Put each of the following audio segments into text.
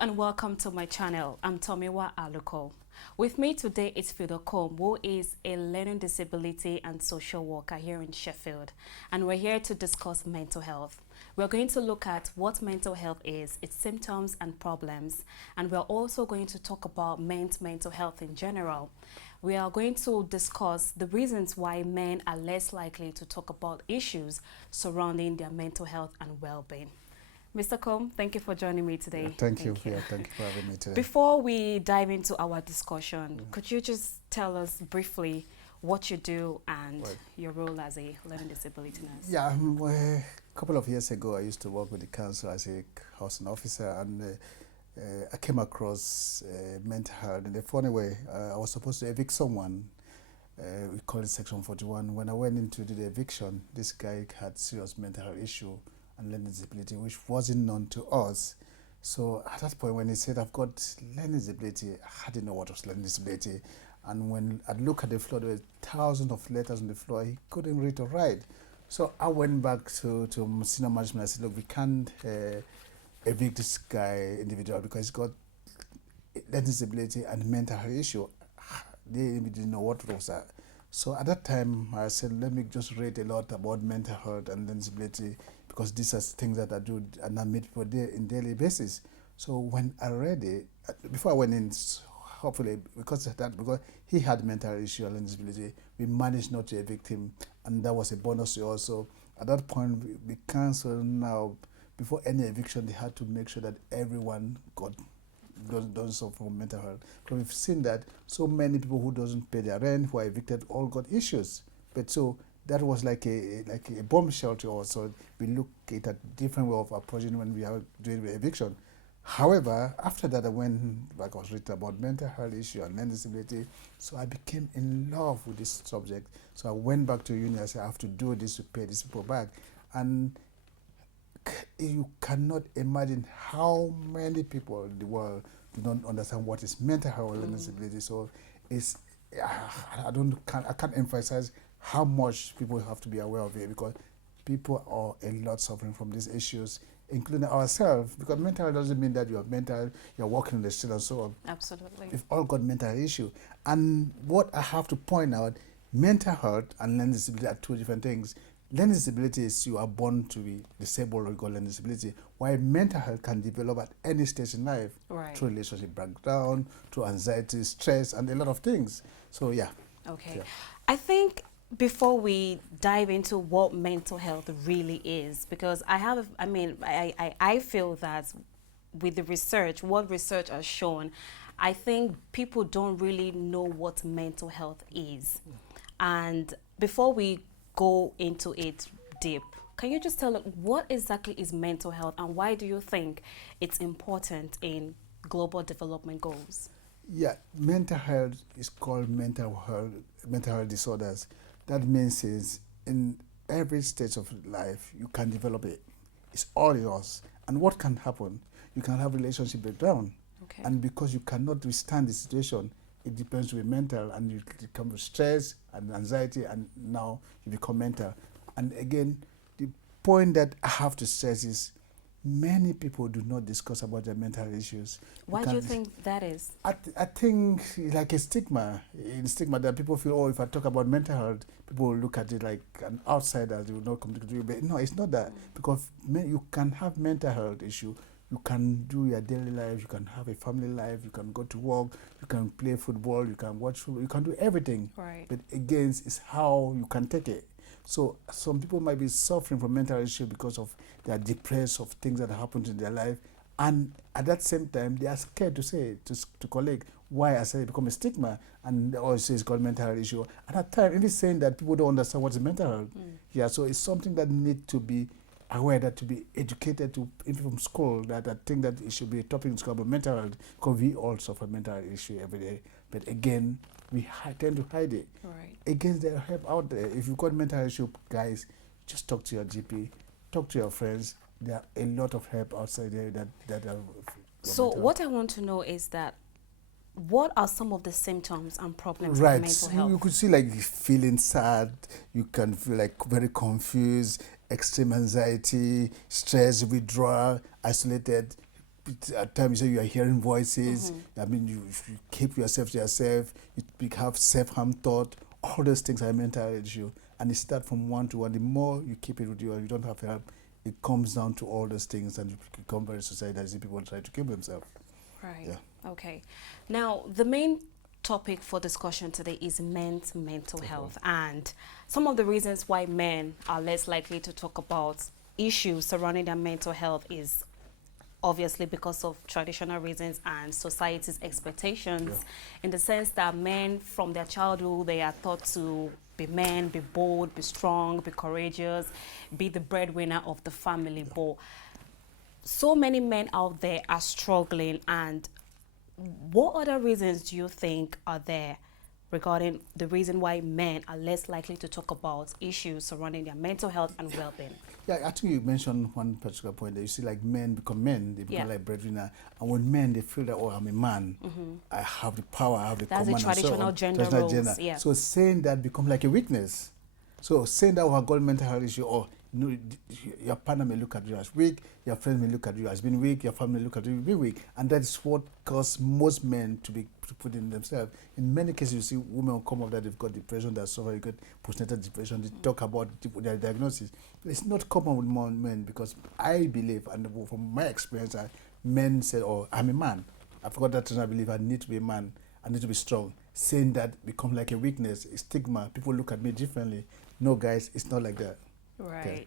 and welcome to my channel. I'm Tomiwa Aluko. With me today is Fidel Kom, who is a learning disability and social worker here in Sheffield. And we're here to discuss mental health. We're going to look at what mental health is, its symptoms and problems. And we're also going to talk about men's mental health in general. We are going to discuss the reasons why men are less likely to talk about issues surrounding their mental health and well-being. Mr. Kom, thank you for joining me today. Thank you for having me today. Before we dive into our discussion, could you just tell us briefly what you do and your role as a learning disability nurse? Yeah, a couple of years ago, I used to work with the council as a housing officer, and I came across mental health in a funny way. I was supposed to evict someone. We call it Section 41. When I went into the eviction, this guy had serious mental health issue and learning disability, which wasn't known to us. So at that point, when he said, I've got learning disability, I didn't know what was learning disability. And when I looked at the floor, there were thousands of letters on the floor. He couldn't read or write. So I went back to senior management. I said, look, we can't evict this guy individual because he's got learning disability and mental health issue. They didn't know what was that. So at that time, I said, let me just read a lot about mental health and learning disability, because these are things that I do and I meet people there in daily basis. So when I read it, before I went in, hopefully because he had mental issue and disability, we managed not to evict him, and that was a bonus to us. So at that point, we council now, before any eviction, they had to make sure that everyone doesn't suffer from mental health. Because we've seen that so many people who doesn't pay their rent, who are evicted, all got issues. But so that was like a bombshell to us. So we look at a different way of approaching when we are doing the eviction. However, after that, I went back, I was written about mental health issue and learning disability. So I became in love with this subject. So I went back to uni. I said, I have to do this to pay these people back. And you cannot imagine how many people in the world do not understand what is mental health and learning disability. So it's I can't emphasize how much people have to be aware of it, because people are a lot suffering from these issues, including ourselves, because mental health doesn't mean that you are mental, you're walking in the street and so on. Absolutely. We've all got mental issue. And what I have to point out, mental health and learning disability are two different things. Learning disability is you are born to be disabled or you got learning disability, while mental health can develop at any stage in life, through relationship breakdown, through anxiety, stress, and a lot of things. So yeah. Okay. Yeah. I think before we dive into what mental health really is, because I feel that with the research, what research has shown, I think people don't really know what mental health is. And before we go into it deep, can you just tell us what exactly is mental health and why do you think it's important in global development goals? Yeah, mental health is called mental health disorders. That means is in every stage of life you can develop it. It's all yours. And what can happen? You can have relationship breakdown. Okay. And because you cannot withstand the situation, it depends with mental, and you become with stress and anxiety, and now you become mental. And again, the point that I have to stress is many people do not discuss about their mental issues. Why do you think that is? I think like a stigma. In stigma that people feel, oh, if I talk about mental health, people will look at it like an outsider. They will not come to you. But no, it's not that. Because you can have mental health issue. You can do your daily life. You can have a family life. You can go to work. You can play football. You can watch football. You can do everything. Right. But again, it's how you can take it. So some people might be suffering from mental issue because of they are depressed of things that happened in their life, and at that same time they are scared to say it to colleague. Why? I say it become a stigma, and also it's called mental health issue. And at times, even saying that, people don't understand what is mental health. Yeah, so it's something that need to be aware, that to be educated to even from school. That I think that it should be a topic in school about mental health, because we all suffer mental health issue every day. But again, we tend to hide it. Right. Again, there are help out there. If you've got mental health issue, guys, just talk to your GP, talk to your friends. There are a lot of help outside there that are. So what I want to know is that what are some of the symptoms and problems of mental health? You could see like feeling sad, you can feel like very confused, extreme anxiety, stress, withdrawal, isolated. at times you are hearing voices. I mean, you keep yourself to yourself. You have self-harm thought. All those things are mental issue, and it starts from one to one. The more you keep it with you don't have help. It comes down to all those things, and you become very suicidal. See people try to kill themselves. Right. Yeah. Okay. Now, the main topic for discussion today is men's mental health, and some of the reasons why men are less likely to talk about issues surrounding their mental health is obviously because of traditional reasons and society's expectations, in the sense that men from their childhood, they are taught to be men, be bold, be strong, be courageous, be the breadwinner of the family. But so many men out there are struggling, and what other reasons do you think are there regarding the reason why men are less likely to talk about issues surrounding their mental health and well-being? Yeah, I think you mentioned one particular point that you see, like, men become men, they become like breadwinner, and when men, they feel that, oh, I'm a man, I have the power, I have the command. That's the traditional gender roles. Yeah. So saying that become like a weakness. So saying that we have got mental health issue, or your partner may look at you as weak, your friend may look at you as being weak, your family may look at you as being weak, and that's what causes most men to put in themselves. In many cases, you see women will come up that they've got depression, they suffer, you get postnatal depression, they talk about their diagnosis. It's not common with more men, because I believe, and from my experience, men say, oh, I'm a man. I've got that and I believe I need to be a man, I need to be strong. Saying that become like a weakness, a stigma. People look at me differently. No, guys, it's not like that. Right. Okay.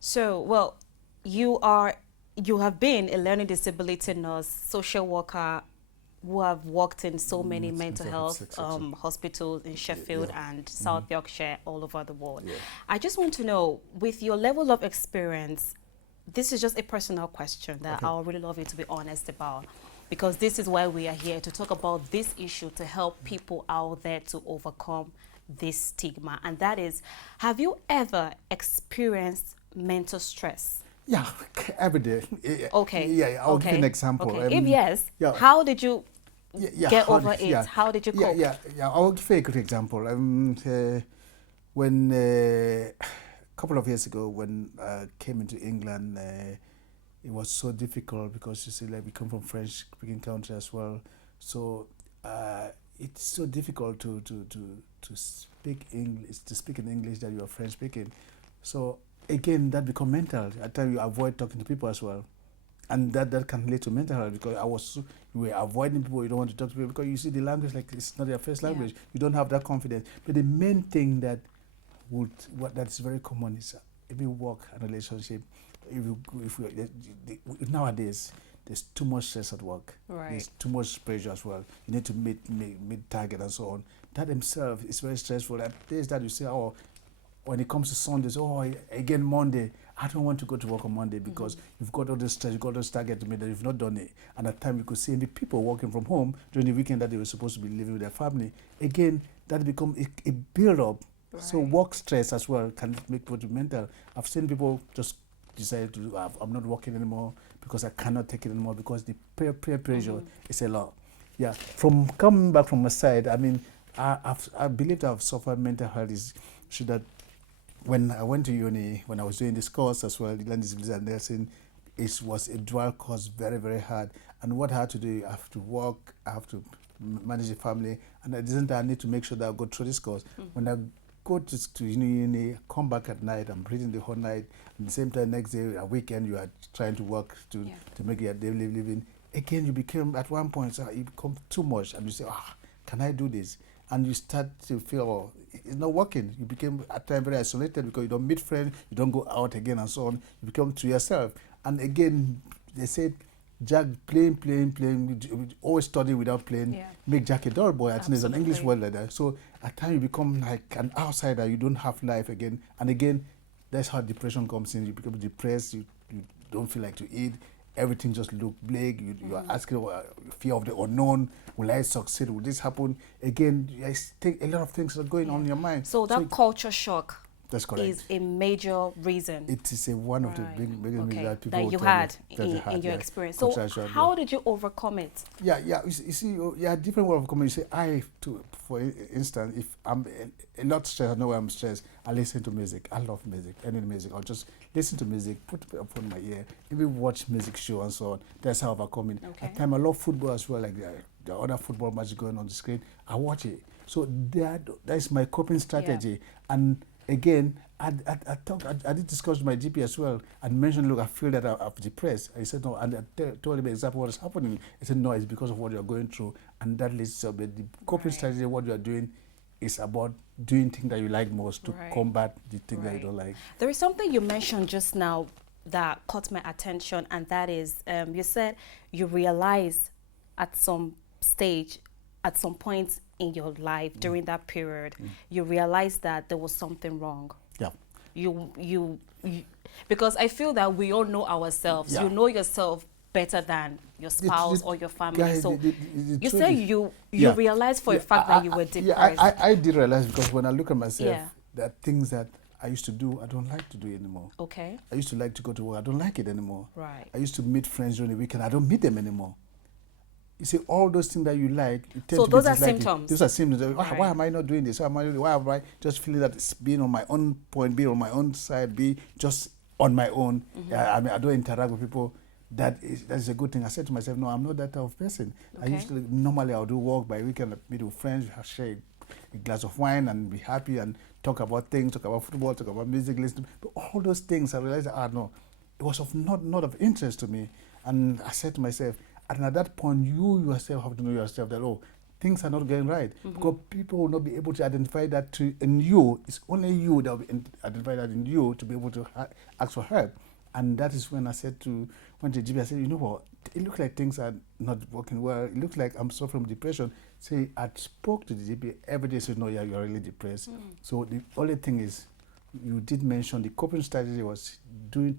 So, well, you have been a learning disability nurse, social worker, who have worked in so many mental health hospitals in Sheffield and South Yorkshire, all over the world. Yeah. I just want to know, with your level of experience, this is just a personal question that I would really love you to be honest about, because this is why we are here, to talk about this issue, to help people out there to overcome this stigma. And that is, have you ever experienced mental stress? Yeah, every day. Okay. Yeah, I'll give you an example. Okay. If yes, how did you get over it? Yeah. How did you cope? Yeah, I'll give you a good example. When a couple of years ago, when I came into England, it was so difficult, because you see, like, we come from French-speaking country as well. So it's so difficult to speak English, to speak in English that you are French-speaking. So again, that become mental. At times you avoid talking to people as well, and that can lead to mental health, because you were avoiding people. You don't want to talk to people because you see the language like it's not your first language. You don't have that confidence. But the main thing that's very common is if you work a relationship, nowadays there's too much stress at work. Right. There's too much pressure as well. You need to meet target and so on. That himself is very stressful. At days that you say, oh, when it comes to Sundays, oh, again Monday, I don't want to go to work on Monday, because you've got all this stress, you've got those targets to meet that you've not done it. And at times you could see the people working from home during the weekend that they were supposed to be living with their family. Again, that become a build-up. Right. So work stress as well can make people mental. I've seen people just decide I'm not working anymore because I cannot take it anymore, because the peer pressure is a lot. Yeah, from coming back from my side, I mean, I believe that I've suffered mental health issue that when I went to uni, when I was doing this course as well, learning disability and nursing, it was a dual course, very, very hard. And what I had to do, I have to work, I have to manage the family, and at the same time, I need to make sure that I go through this course. When I go to uni, come back at night, I'm reading the whole night. At the same time, next day, a weekend, you are trying to work to make your daily living. Again, you became, at one point, so it become too much, and you say, can I do this? And you start to feel, oh, it's not working. You became at times very isolated, because you don't meet friends, you don't go out again, and so on. You become to yourself. And again, they said, Jack, playing, always study without playing, make Jack a dull boy. I think there's an English word like that. So at times you become like an outsider, you don't have life again. And again, that's how depression comes in. You become depressed, you don't feel like to eat, everything just look bleak, you are asking, fear of the unknown, will I succeed, will this happen? Again, I think a lot of things are going on in your mind. So that culture shock That's correct. is a major reason. It is one of the big reasons that people that you tell had me in your experience. So contractual, how did you overcome it? You see, different way of coming. You say, for instance, if I'm a lot stressed, I know I'm stressed, I listen to music. I love music, any music. I'll just listen to music, put it upon my ear, even watch music show and so on. That's how I overcome it. Okay. At time, I love football as well, like the other football match going on the screen. I watch it. So that is my coping strategy. Yeah. And again, I did discuss with my GP as well and mentioned, look, I feel that I'm depressed. I said, no, and I told him exactly what is happening. He said, no, it's because of what you're going through. And that leads to the coping strategy, what you're doing is about doing things that you like most to combat the things that you don't like. There is something you mentioned just now that caught my attention, and that is, you said you realize at some stage, at some point in your life during that period, you realized that there was something wrong. Yeah. You because I feel that we all know ourselves. Yeah. You know yourself better than your spouse or your family. Yeah, so you say you realized for a fact that you were depressed. Yeah, I did realize, because when I look at myself, there are things that I used to do, I don't like to do anymore. Okay. I used to like to go to work, I don't like it anymore. Right. I used to meet friends during the weekend, I don't meet them anymore. You see, all those things that you like, so those are symptoms. Those are symptoms. Why am I not doing this? Why am I just feeling that it's being on my own point, being on my own side, be just on my own? I mean, I don't interact with people. That is a good thing. I said to myself, no, I'm not that type of person. Okay. I usually, normally I'll do work by weekend, meet with friends, share a glass of wine and be happy and talk about things, talk about football, talk about music, listen. But all those things, I realized, no, it was not of interest to me. And I said to myself, and at that point, you yourself have to know yourself that, things are not going right. Because people will not be able to identify that in you. It's only you that will identify that in you to be able to ask for help. And that is when I went to GP, I said, you know what, it looks like things are not working well. It looks like I'm suffering from depression. Say, I spoke to the GP every day, said, no, yeah, you're really depressed. So the only thing is, you did mention the coping strategy was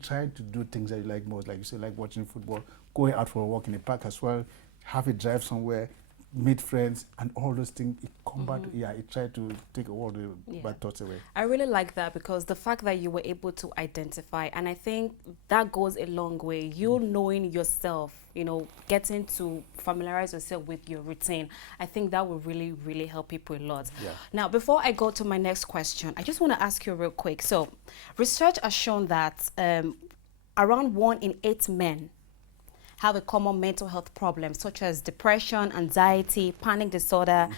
trying to do things that you like most, like you said, like watching football, going out for a walk in the park as well, have a drive somewhere, meet friends, and all those things. It combat, it tried to take all the bad thoughts away. I really like that, because the fact that you were able to identify, and I think that goes a long way. You knowing yourself, getting to familiarize yourself with your routine. I think that will really, really help people a lot. Yeah. Now, before I go to my next question, I just want to ask you real quick. So, research has shown that around 1 in 8 men have a common mental health problem, such as depression, anxiety, panic disorder,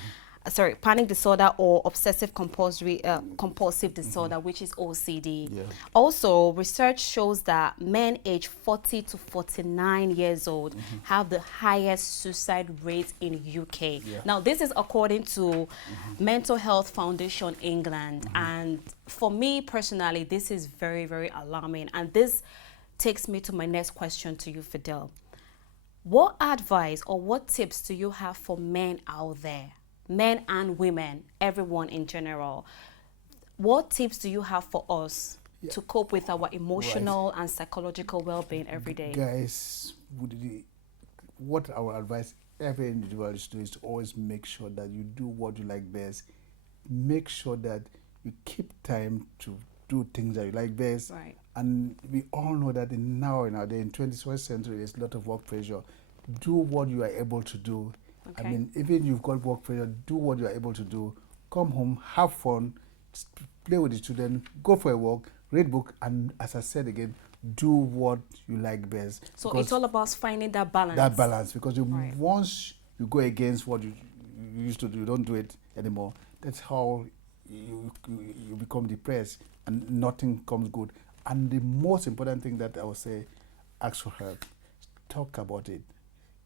or obsessive compulsive disorder, which is OCD. Yeah. Also, research shows that men aged 40 to 49 years old have the highest suicide rate in UK. Yeah. Now, this is according to Mental Health Foundation England. And for me personally, this is very, very alarming. And this takes me to my next question to you, Fidel. What advice or what tips do you have for men out there? Men and women, everyone in general. What tips do you have for us to cope with our emotional and psychological well-being every day? Guys, what our advice every individual is to do is to always make sure that you do what you like best. Make sure that you keep time to do things that you like best. Right. And we all know that in our day, in 21st century, there's a lot of work pressure. Do what you are able to do. Okay. I mean, even you've got work pressure, do what you are able to do. Come home, have fun, play with the children, go for a walk, read book, and as I said again, do what you like best. So it's all about finding that balance. That balance, because once you go against what you used to do, you don't do it anymore. That's how you become depressed and nothing comes good. And the most important thing that I would say, ask for help. Talk about it.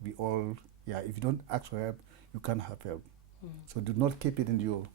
We all, if you don't ask for help, you can't have help. So do not keep it in you.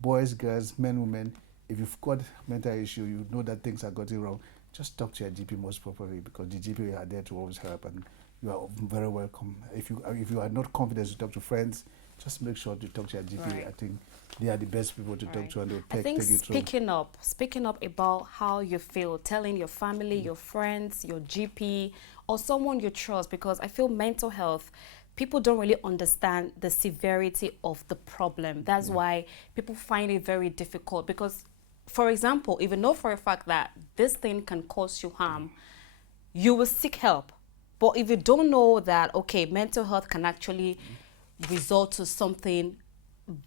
Boys, girls, men, women, if you've got mental issue, you know that things are going wrong, just talk to your GP most properly, because the GP are there to always help, and you are very welcome. If you are not confident to talk to friends, just make sure to talk to your GP. Right. I think they are the best people to talk to, and they'll take you through. Speaking up about how you feel, telling your family, your friends, your GP, or someone you trust, because I feel mental health, people don't really understand the severity of the problem. That's why people find it very difficult, because for example, if you know for a fact that this thing can cause you harm, you will seek help. But if you don't know that, okay, mental health can actually result to something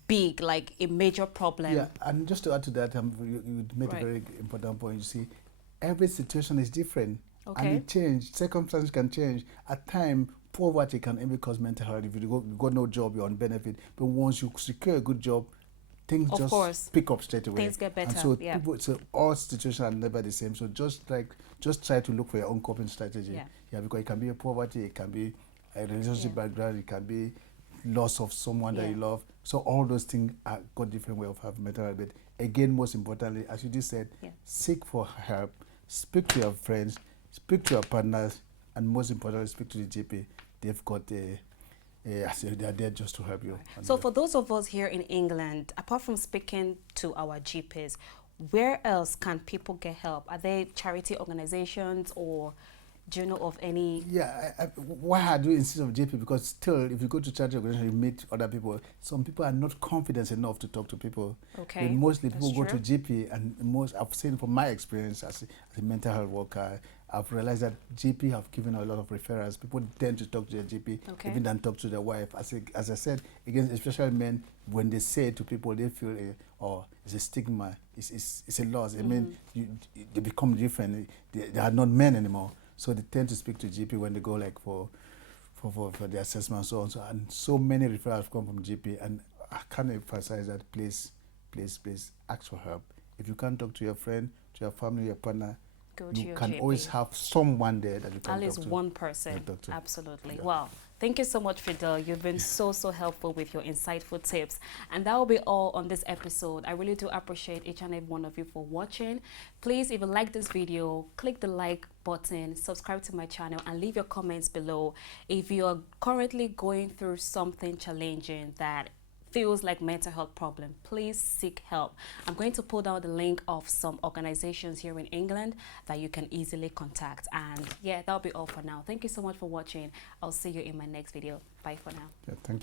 big, like a major problem. Yeah, and just to add to that, you made Right. a very important point. You see, every situation is different, and Okay. it changes. Circumstances can change. At times, poverty can even cause mental health. If you got no job, you're on benefit. But once you secure a good job, things Of just course. pick up straight away. Things get And better, so yeah. so all situations are never the same. So just try to look for your own coping strategy. Yeah. Because it can be a poverty, it can be a relationship background, it can be loss of someone that you love. So all those things are got different way of having mental health. But again, most importantly, as you just said, seek for help, speak to your friends, speak to your partners, and most importantly, speak to the GP. They've got they are there just to help you. So for those of us here in England, apart from speaking to our GPs, where else can people get help? Are there charity organizations, or do you know of any? Yeah, why I do insist on GP, because still, if you go to charity organization, you meet other people. Some people are not confident enough to talk to people. Okay, But mostly people that's go to true. GP, and most I've seen from my experience as a mental health worker, I've realized that GP have given a lot of referrals. People tend to talk to their GP even than talk to their wife. As I said, again, especially men, when they say it to people, they feel it's a stigma, it's a loss. I mean, they become different. They are not men anymore. So they tend to speak to GP when they go like for the assessment and so on. And so many referrals come from GP, and I can't emphasize that. Please ask for help. If you can't talk to your friend, to your family, your partner, Go to you your can GP. always have someone there that you can At least talk to. one person. Talk to. Absolutely. Yeah. Wow. Thank you so much, Fidel. You've been so helpful with your insightful tips. And that will be all on this episode. I really do appreciate each and every one of you for watching. Please, if you like this video, click the like button, subscribe to my channel, and leave your comments below. If you are currently going through something challenging that feels like mental health problem, please seek help. I'm going to pull down the link of some organizations here in England that you can easily contact. And yeah, that'll be all for now. Thank you so much for watching. I'll see you in my next video. Bye for now. Yeah, thank you.